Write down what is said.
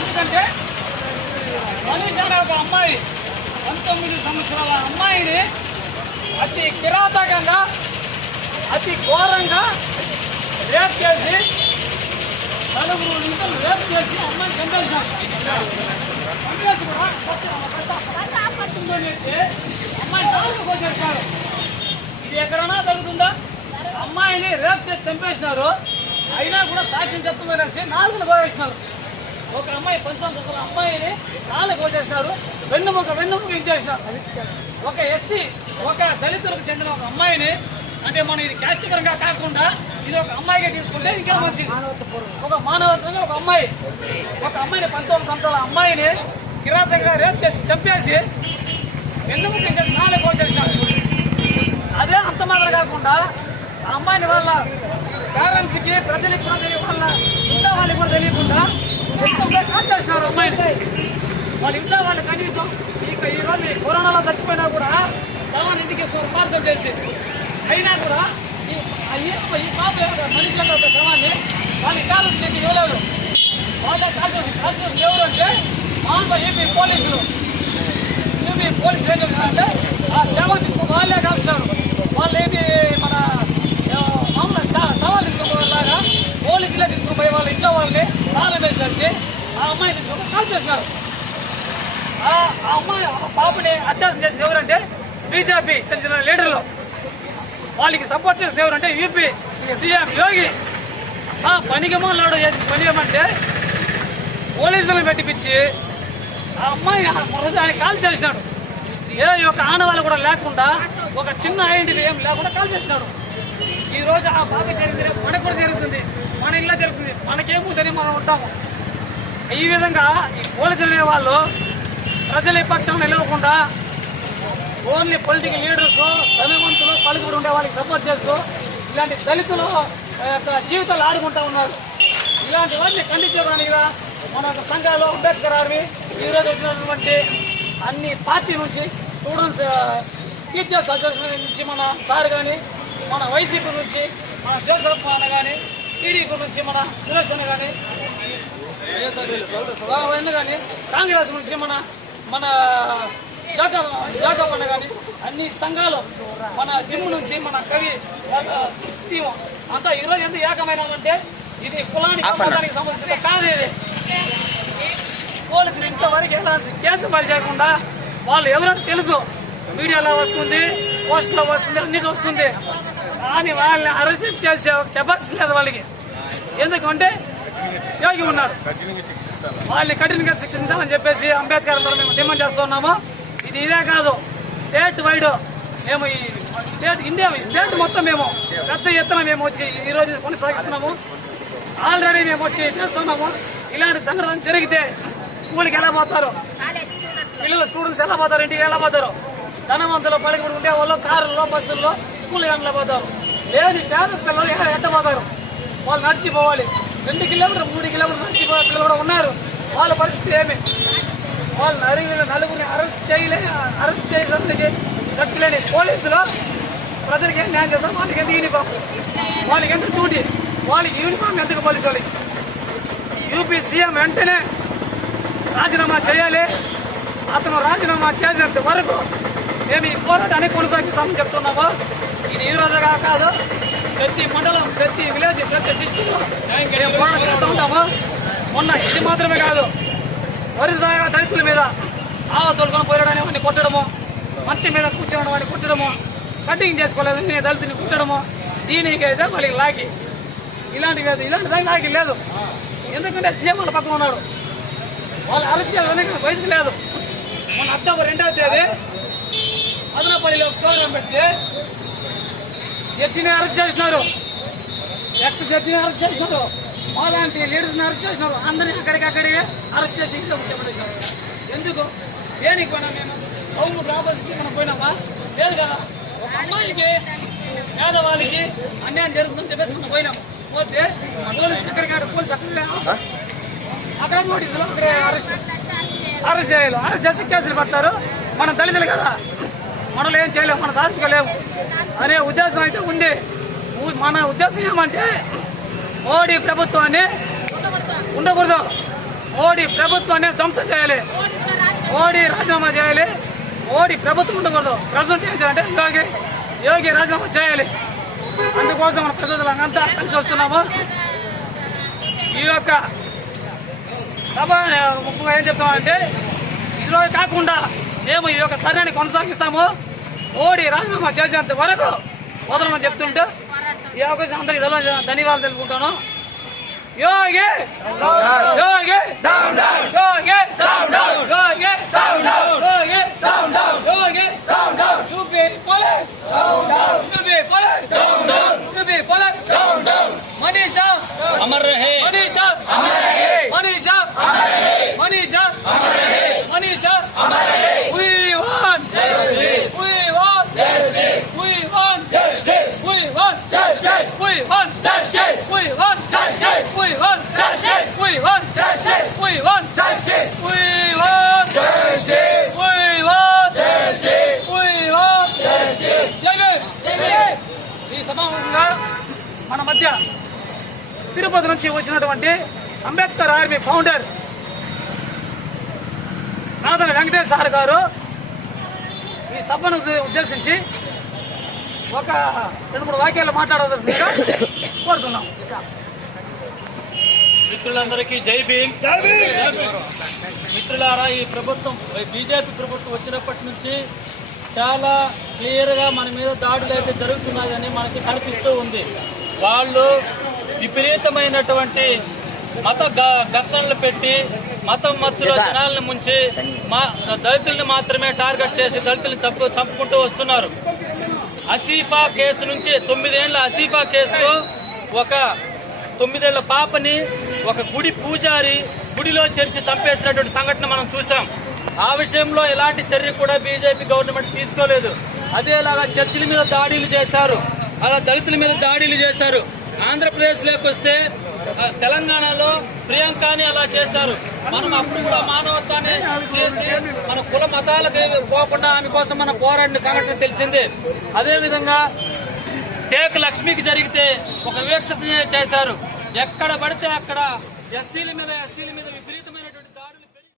ఎందుకంటే మనీషానే ఒక అమ్మాయి 19 సంవత్సరాల అమ్మాయిని అతి కిరాతకంగా అతి ఘోరంగా రేప్ చేసి 4 నిమిషాలు రేప్ చేసి అమ్మాయిని చంపేసి కూడా పడుతుందనేసి అమ్మాయి నాలుగు కోసేసినారు. ఇది ఎక్కడైనా జరుగుతుందా? అమ్మాయిని రేప్ చేసి చంపేసినారు, అయినా కూడా సాక్ష్యం చెప్తుందనేసి 4 కోసేసినారు. ఒక అమ్మాయి 19 సంవత్సరాల అమ్మాయిని 4 కోసేసినారు, వెన్నుముక ఇచ్చేసినారు. ఒక ఎస్సీ ఒక దళితులకు చెందిన ఒక అమ్మాయిని, అంటే మనం ఇది క్యాస్టికరంగా కాకుండా ఇది ఒక అమ్మాయిగా తీసుకుంటే ఇంకా మంచిది. ఒక మానవత్వంగా ఒక అమ్మాయిని 19 సంవత్సరాల అమ్మాయిని కిరాతకంగా రేప్ చేసి చంపేసి వెన్నుముక ఇచ్చేసి 4 కోసేసినారు. అదే అంత మాత్రం కాకుండా ఆ అమ్మాయిని వాళ్ళ పేరెంట్స్కి ప్రజలకి వాళ్ళ ఇంట్లో వాళ్ళకి కూడా తెలియకుండా చేసినారు. అమ్మాయిని వాళ్ళ ఇంట్లో వాళ్ళు కనీసం ఈ రోజు కరోనాలో చచ్చిపోయినా కూడా శవాన్ని ఇంటికి పార్సల్ చేసి అయినా కూడా ఈ పాప మనిషి ఒక శవాన్ని వాళ్ళకి కాల్సి ఇవ్వలేదు. వాళ్ళ కాల్సి ఎవరు అంటే మామూలుగా ఏపీ పోలీసులు ఏం చెప్తారంటే ఆ శవాన్ని తీసుకుని వాళ్ళే కాల్స్తారు. వాళ్ళు ఏమి మన మామూలుగా సవాల్ తీసుకుపోయేలాగా పోలీసులే తీసుకుపోయి వాళ్ళ ఇంట్లో వాళ్ళని తాళం వేసేసి ఆ అమ్మాయిని తీసుకుని కాల్ చేసినారు. ఆ అమ్మాయి పాపని అత్యాసం చేసిన ఎవరంటే బీజేపీ చెందిన లీడర్లు. వాళ్ళకి సపోర్ట్ చేసిన ఎవరంటే యూపీ సీఎం యోగి. ఆ పనికిమాలాడు చేసిన పని ఏమంటే పోలీసులను పెట్టిపించి ఆ అమ్మాయి ఆయన కాల్ చేసినాడు. ఏ యొక్క ఆనవాళ్ళు కూడా లేకుండా ఒక చిన్న ఐడెంటిటీ ఏం లేకుండా కాల్ చేసినాడు. ఈ రోజు ఆ బాగా జరిగింది, మనకు కూడా జరుగుతుంది, మన ఇల్లు జరుగుతుంది, మనకేమో తెలియ మనం ఉంటాము. ఈ విధంగా ఈ పోలీసులు అనే వాళ్ళు ప్రజల పక్షం నిలవకుండా ఓన్లీ పొలిటికల్ లీడర్స్ ధనవంతులు పలుకుబడి ఉండే వాళ్ళకి సపోర్ట్ చేస్తూ ఇలాంటి దళితులు జీవితాలు ఆడుకుంటూ ఉన్నారు. ఇలాంటి వాటిని ఖండించడానికి మన సంఘాలు అంబేద్కర్ ఆర్మీ ఈరోజు వచ్చినటువంటి అన్ని పార్టీ నుంచి స్టూడెంట్స్ టీచర్స్ అసోసియేషన్ నుంచి మన సార్ కానీ, మన వైసీపీ నుంచి మన జోసఫ్ అన్న కానీ, టీడీపీ నుంచి మన సురేష్ కానీ, కానీ కాంగ్రెస్ నుంచి మన జాకబ్ అన్న కానీ అన్ని సంఘాలు, మన జిమ్ నుంచి మన కవి టీము అంతా ఈరోజు ఎంత ఏకమైనామంటే ఇది కులానికి మతానికి సంబంధించిన కాదు. ఇది పోలీసులు ఇంతవరకు ఎలాంటి కేసు ఫైల్ చేయకుండా వాళ్ళు ఎవరైనా తెలుసు, మీడియాలో వస్తుంది, పోస్టులో వస్తుంది, అన్నిటి వస్తుంది, కానీ వాళ్ళని అరెస్ట్ చేసే కెపాసిటీ లేదు వాళ్ళకి. ఎందుకంటే యోగి ఉన్నారు, వాళ్ళని కఠినంగా శిక్షించాలని చెప్పేసి అంబేద్కర్ మేము డిమాండ్ చేస్తున్నాము. ఇదే కాదు, స్టేట్ వైడ్ మేము ఈ స్టేట్ మొత్తం మేము పెద్ద ఎత్తున మేము వచ్చి ఈరోజు కొనసాగిస్తున్నాము. ఆల్రెడీ మేము వచ్చి చేస్తున్నాము. ఇలాంటి సంఘటన జరిగితే స్కూల్కి ఎలా పోతారు పిల్లలు, స్టూడెంట్స్ ఎలా పోతారు, ఇంటికి ఎలా పోతారు? ధనవంతులు పలుకుబడి ఉండే వాళ్ళు కారుల్లో బస్సుల్లో స్కూల్ ఎలా పోతారు? లేని పేద పిల్లలు ఎట్టబోతారు? వాళ్ళు నడిచిపోవాలి. 2 కిలోమీటర్లు 3 కిలోమీటర్లు నడిచిపోయే పిల్లలు కూడా ఉన్నారు. వాళ్ళ పరిస్థితి ఏమి? వాళ్ళు నలుగురిని అరెస్ట్ చేసేందుకు గట్స్ లేని పోలీసులు ప్రజలకు ఏం న్యాయం చేస్తారు? వాళ్ళకి ఎందుకు యూనిఫామ్, వాళ్ళకి ఎందుకు డ్యూటీ, వాళ్ళకి యూనిఫామ్ ఎందుకు పోలీసు వాళ్ళకి? యూపీ సీఎం వెంటనే రాజీనామా చేయాలి. అతను రాజీనామా చేసేంత వరకు మేము ఈ పోరాటాన్ని కొనసాగిస్తామని చెప్తున్నాము. ఇది ఈ రోజుగా కాదు, ప్రతి మండలం, ప్రతి విలేజ్, ప్రతి డిస్ట్రిక్ట్ మేము పోరాటం చేస్తూ ఉంటాము. మొన్న ఇది మాత్రమే కాదు, వరుసగా దళితుల మీద తోడుకొని పోరాడని వాడిని కొట్టడము, మంచం మీద కూర్చోవడం వాడిని కుట్టడము, కటింగ్ చేసుకోలేదు నేను దళితుని కుట్టడము, దీనికి అయితే వాళ్ళకి లాగి ఇలాంటి దానికి లాగి లేదు. ఎందుకంటే సీఎం వాళ్ళ పక్కన ఉన్నాడు, వాళ్ళు అరెస్ట్ చేయాలని వయసు లేదు. మన అక్టోబర్ 2వ తేదీ మదనపల్లిలో ప్రోగ్రాం పెట్టి జడ్జిని అరెస్ట్ చేసినారు, ఎక్స్ జడ్జిని అరెస్ట్ చేసినారు, అలాంటి లీడర్స్ని అరెస్ట్ చేసినారు. అందరినీ అక్కడికి అరెస్ట్ చేసి ఇంట్లో కూర్చోబెట్టినారు. ఎందుకు? దేనికి పోయినా మేము హోమ్ రాబర్స్కి మనం పోయినామా? లేదు కదా. ఒక అమ్మాయికి పేదవాళ్ళకి అన్యాయం జరుగుతుందని చెప్పేసి మనం పోయినాము. పోతే ఎక్కడికాడ పోలీసు అక్కడ నోటీసులు అరెస్ట్ చేయాలి. అరెస్ట్ చేసి కేసులు పడతారు. మనం దళితులు కదా, మనలో ఏం చేయలేము, మనం సాధించుకోలేము అనే ఉద్దేశం అయితే ఉంది. మన ఉద్దేశం ఏమంటే మోడీ ప్రభుత్వాన్ని ఉండకూడదు, మోడీ ప్రభుత్వాన్ని ధ్వంసం చేయాలి, మోడీ రాజీనామా చేయాలి, మోడీ ప్రభుత్వం ఉండకూడదు. ప్రెసిడెంట్ ఏం చేయాలంటే యోగి రాజీనామా చేయాలి. అందుకోసం మన ప్రజలంతా కలిసి వస్తున్నాము. ఈ యొక్క సభ ముఖ్యంగా ఏం చెప్తామంటే ఈరోజు కాకుండా మేము ఈ యొక్క ధర్నాన్ని కొనసాగిస్తాము. మోడీ రాజీనామా చేసేంత వరకు వదలమని చెప్తుంటే ఈ అవకాశం అందరికీ ధన్యవాదాలు తెలుపుకుంటాను. Yogi Yogi Yogi Yogi UP police UP police UP police Manisha అమర్ రహే మనీషా అమర్ రహే మనీషా అమర్ రహే మనీషా అమర్ రహే మనీషా అమర్ రహే we want justice we want justice we want justice we want justice we want justice we want justice we want justice we want justice we want justice we want justice we want justice we want justice ఈ సమావేశంగా మన మధ్య తిరుపతి నుంచి వచ్చినటువంటి Ambedkar army founder Nadana Venkatesh sir గారు ఈ సభను ఉద్దేశించి ఒక 2-3 వాక్యాలు మాట్లాడవలసిందిగా కోరుతున్నాం. మిత్రులందరికీ జై భీమ్. మిత్రులారా, ఈ ప్రభుత్వం బీజేపీ ప్రభుత్వం వచ్చినప్పటి నుంచి చాలా క్లియర్ గా మన మీద దాడులు అయితే జరుగుతున్నాయని మనకి కనిపిస్తూ ఉంది. వాళ్ళు విపరీతమైనటువంటి మత ఘర్షణలు పెట్టి మతం మత్తులో జనాలను ముంచి దళితుల్ని మాత్రమే టార్గెట్ చేసి దళితుల్ని చంపుకుంటూ వస్తున్నారు. అసీఫా కేసు నుంచి 9 ఏళ్ల అసీఫా కేసులో ఒక 9 ఏళ్ల పాపని ఒక గుడి పూజారి గుడిలో చేర్చి చంపేసినటువంటి సంఘటన మనం చూసాం. ఆ విషయంలో ఎలాంటి చర్య కూడా బీజేపీ గవర్నమెంట్ తీసుకోలేదు. అదేలాగా చర్చిల మీద దాడులు చేశారు, అలా దళితుల మీద దాడులు చేశారు. ఆంధ్రప్రదేశ్ లోకి వస్తే తెలంగాణలో ప్రియాంకని అలా చేశారు. మనం అప్పుడు కూడా మానవత్వాన్ని చేసి మన కుల మతాలకు పోకుండా ఆమె కోసం మనం పోరాడిన సంఘటన తెలిసిందే. అదేవిధంగా టేక్ లక్ష్మికి జరిగితే ఒక వివక్షత చేశారు. ఎక్కడ పడితే అక్కడ ఎస్సీల మీద ఎస్టీల మీద